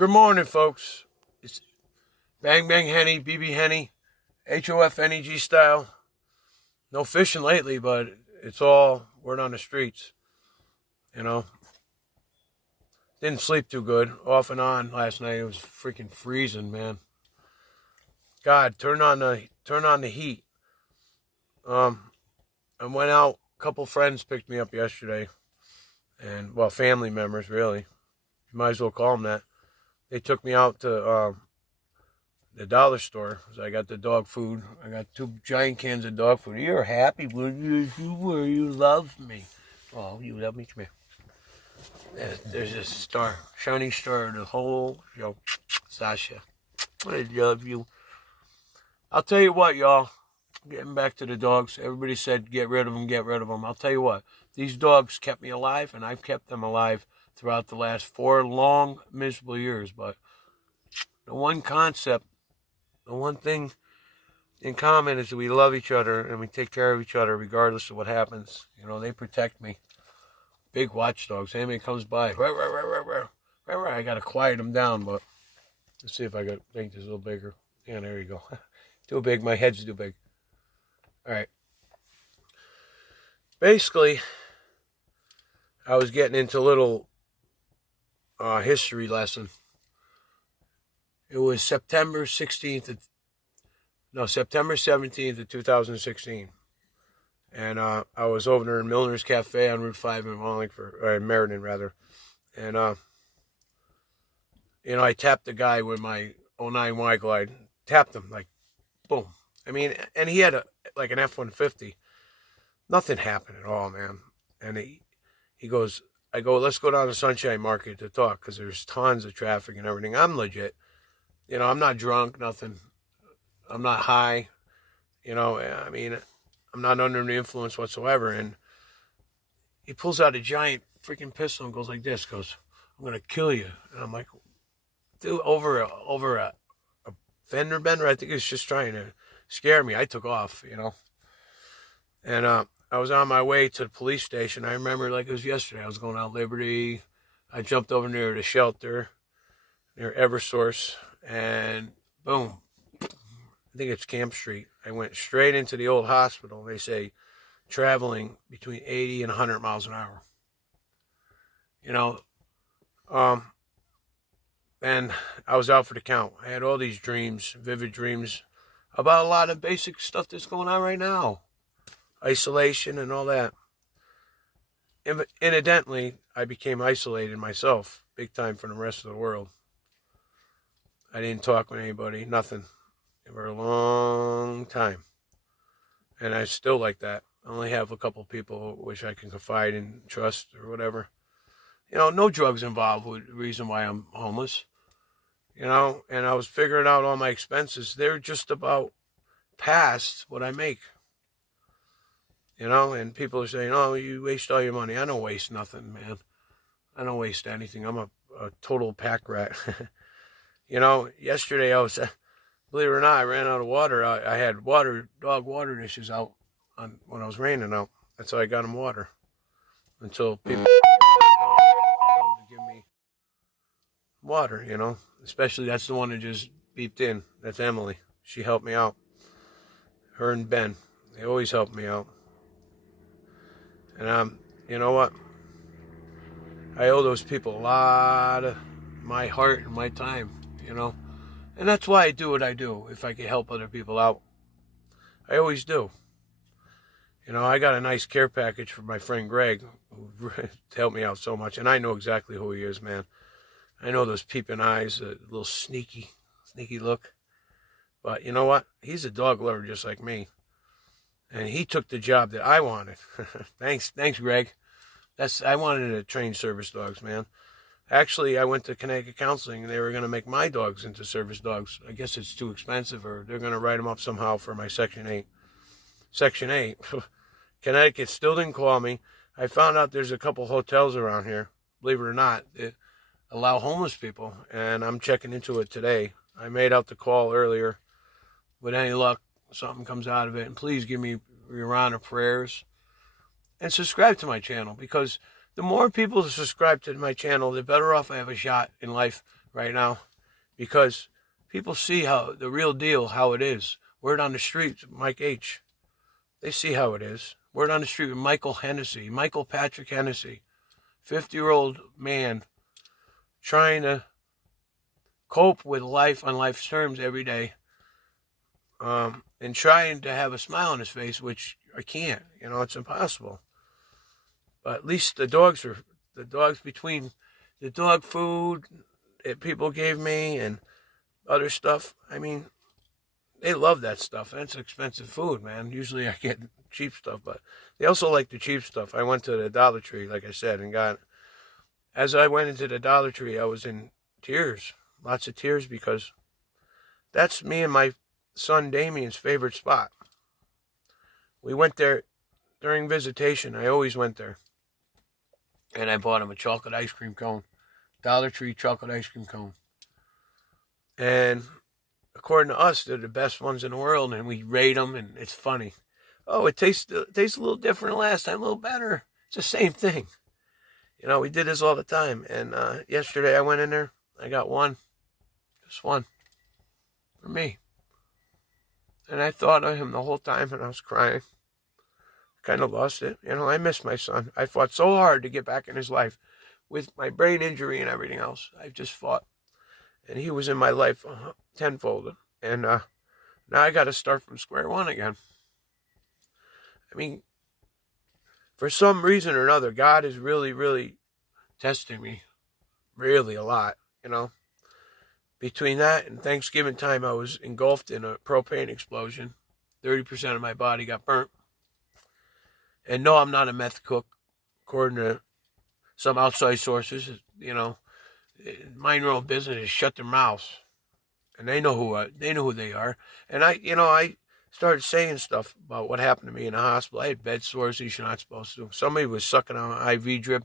Good morning, folks. It's Bang Bang Henny, BB Henny, HOF NEG style. No fishing lately, but it's all word on the streets. You know, didn't sleep too good. Off and on last night. It was freaking freezing, man. God, turn on the heat. I went out. A couple friends picked me up yesterday, and well, family members really. You might as well call them that. They took me out to the dollar store. So I got the dog food. I got 2 giant cans of dog food. You're happy when you love me. Oh, you love me, come here. There's this star, shining star, the whole show. Sasha, I love you. I'll tell you what, y'all. Getting back to the dogs. Everybody said get rid of them, get rid of them. I'll tell you what. These dogs kept me alive, and I've kept them alive throughout the last 4 long, miserable years. But the one concept, the one thing in common is that we love each other and we take care of each other regardless of what happens. You know, they protect me. Big watchdogs. Anybody comes by, I got to quiet them down, but let's see if I can make this a little bigger. Yeah, there you go. Too big. My head's too big. All right. Basically, I was getting into a little history lesson. It was September 17th of 2016. And I was over there in Milner's Cafe on Route 5 in Wallingford, Meriden, rather. And, I tapped the guy with my '09 Y-Glide. Tapped him, like, boom. I mean, and he had an F-150. Nothing happened at all, man. And he goes, I go, let's go down to Sunshine Market to talk because there's tons of traffic and everything. I'm legit. I'm not drunk, nothing. I'm not high. I mean, I'm not under the influence whatsoever. And he pulls out a giant freaking pistol and goes like this, goes, I'm going to kill you. And I'm like, dude, over a fender bender? I think he was just trying to scare me. I took off, And I was on my way to the police station. I remember like it was yesterday. I was going out Liberty. I jumped over near the shelter, near Eversource, and boom. I think it's Camp Street. I went straight into the old hospital. They say traveling between 80 and 100 miles an hour. And I was out for the count. I had all these dreams, vivid dreams, about a lot of basic stuff that's going on right now. Isolation and all that. Incidentally, I became isolated myself, big time from the rest of the world. I didn't talk with anybody, nothing, for a long time. And I still like that. I only have a couple people which I can confide in, trust, or whatever. No drugs involved with the reason why I'm homeless. And I was figuring out all my expenses. They're just about past what I make. And people are saying, oh, you waste all your money. I don't waste nothing, man. I don't waste anything. I'm a total pack rat. Yesterday I was, believe it or not, I ran out of water. I had dog water dishes out when I was raining out. That's how I got them water. Until people come to give me water, Especially that's the one that just beeped in. That's Emily. She helped me out. Her and Ben. They always help me out. And you know what? I owe those people a lot of my heart and my time, And that's why I do what I do, if I can help other people out. I always do. I got a nice care package from my friend Greg, who helped me out so much. And I know exactly who he is, man. I know those peeping eyes, a little sneaky look. But you know what? He's a dog lover just like me. And he took the job that I wanted. Thanks, Greg. I wanted to train service dogs, man. Actually, I went to Connecticut Counseling, and they were going to make my dogs into service dogs. I guess it's too expensive, or they're going to write them up somehow for my Section 8. Section 8. Connecticut still didn't call me. I found out there's a couple hotels around here, believe it or not, that allow homeless people, and I'm checking into it today. I made out the call earlier. With any luck, something comes out of it, and please give me your round of prayers and subscribe to my channel, because the more people who subscribe to my channel, the better off I have a shot in life right now, because people see how the real deal, how it is. Word on the street, Mike H. They see how it is. Word on the street with Michael Patrick Hennessy, 50-year-old man trying to cope with life on life's terms every day, and trying to have a smile on his face, which I can't. It's impossible. But at least the dogs between the dog food that people gave me and other stuff. I mean, they love that stuff. That's expensive food, man. Usually I get cheap stuff, but they also like the cheap stuff. I went to the Dollar Tree, like I said, and as I went into the Dollar Tree, I was in tears, lots of tears, because that's me and my son Damien's favorite spot. We went there during visitation. I always went there. And I bought him a chocolate ice cream cone. Dollar Tree chocolate ice cream cone. And according to us, they're the best ones in the world, and we rate them, and it's funny. Oh, it tastes a little different last time, a little better. It's the same thing. We did this all the time. And yesterday I went in there. I got one. Just one. For me. And I thought of him the whole time, and I was crying. Kind of lost it. I miss my son. I fought so hard to get back in his life with my brain injury and everything else. I just fought. And he was in my life tenfold. And now I got to start from square one again. I mean, for some reason or another, God is really, really testing me. Really a lot, Between that and Thanksgiving time, I was engulfed in a propane explosion. 30% of my body got burnt. And no, I'm not a meth cook, according to some outside sources. Mind your own business, shut their mouths, and they know who they are. And I started saying stuff about what happened to me in the hospital. I had bed sores that you're not supposed to. Somebody was sucking on an IV drip.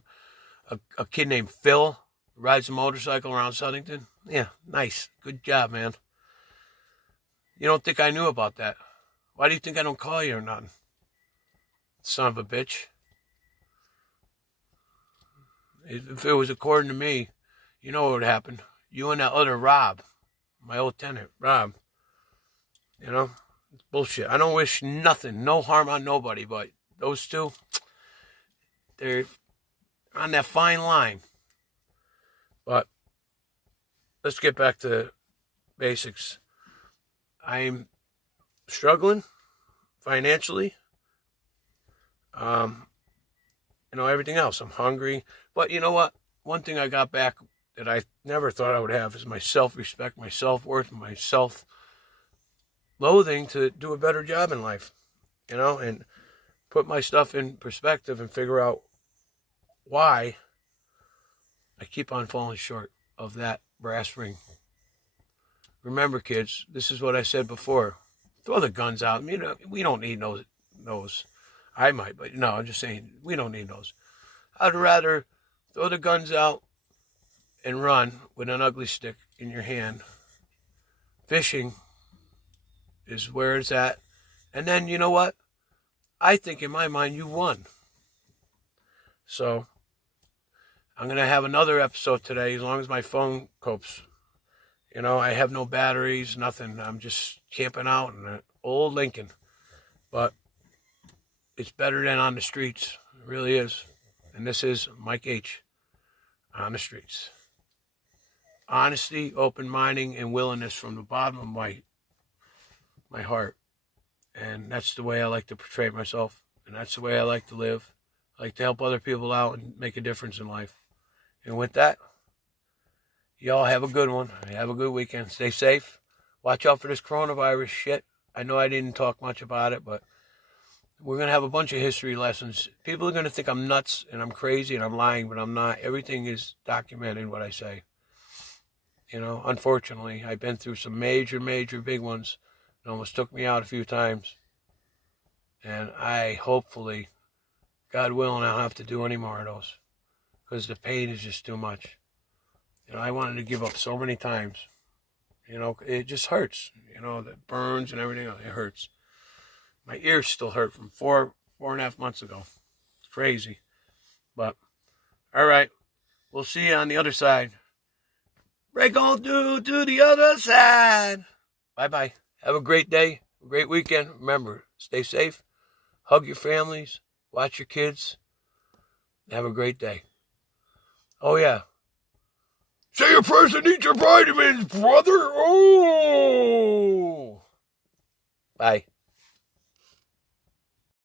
A kid named Phil rides a motorcycle around Southington. Yeah, nice, good job, man. You don't think I knew about that? Why do you think I don't call you or nothing? Son of a bitch. If it was according to me, you know what would happen. You and that other Rob, my old tenant, Rob, it's bullshit. I don't wish nothing, no harm on nobody, but those two, they're on that fine line. But let's get back to basics. I'm struggling financially. Everything else. I'm hungry. But you know what? One thing I got back that I never thought I would have is my self-respect, my self-worth, my self-loathing to do a better job in life, and put my stuff in perspective and figure out why I keep on falling short of that brass ring. Remember, kids, this is what I said before. Throw the guns out. We don't need those. I might, but no, I'm just saying, we don't need those. I'd rather throw the guns out and run with an ugly stick in your hand. Fishing is where it's at. And then, you know what? I think in my mind, you won. So, I'm going to have another episode today as long as my phone copes. I have no batteries, nothing. I'm just camping out in an old Lincoln. But it's better than on the streets. It really is. And this is Mike H. on the streets. Honesty, open-minding, and willingness from the bottom of my heart. And that's the way I like to portray myself. And that's the way I like to live. I like to help other people out and make a difference in life. And with that, y'all have a good one. Have a good weekend. Stay safe. Watch out for this coronavirus shit. I know I didn't talk much about it, but we're going to have a bunch of history lessons. People are going to think I'm nuts and I'm crazy and I'm lying, but I'm not. Everything is documented, what I say. Unfortunately, I've been through some major, major big ones. It almost took me out a few times. And hopefully, God willing, I don't have to do any more of those. Because the pain is just too much. I wanted to give up so many times. It just hurts. The burns and everything else, it hurts. My ears still hurt from 4.5 months ago. It's crazy. But, all right. We'll see you on the other side. Break on through to the other side. Bye-bye. Have a great day, a great weekend. Remember, stay safe, hug your families, watch your kids. Have a great day. Oh, yeah. Say your prayers and eat your vitamins, brother. Oh. Bye.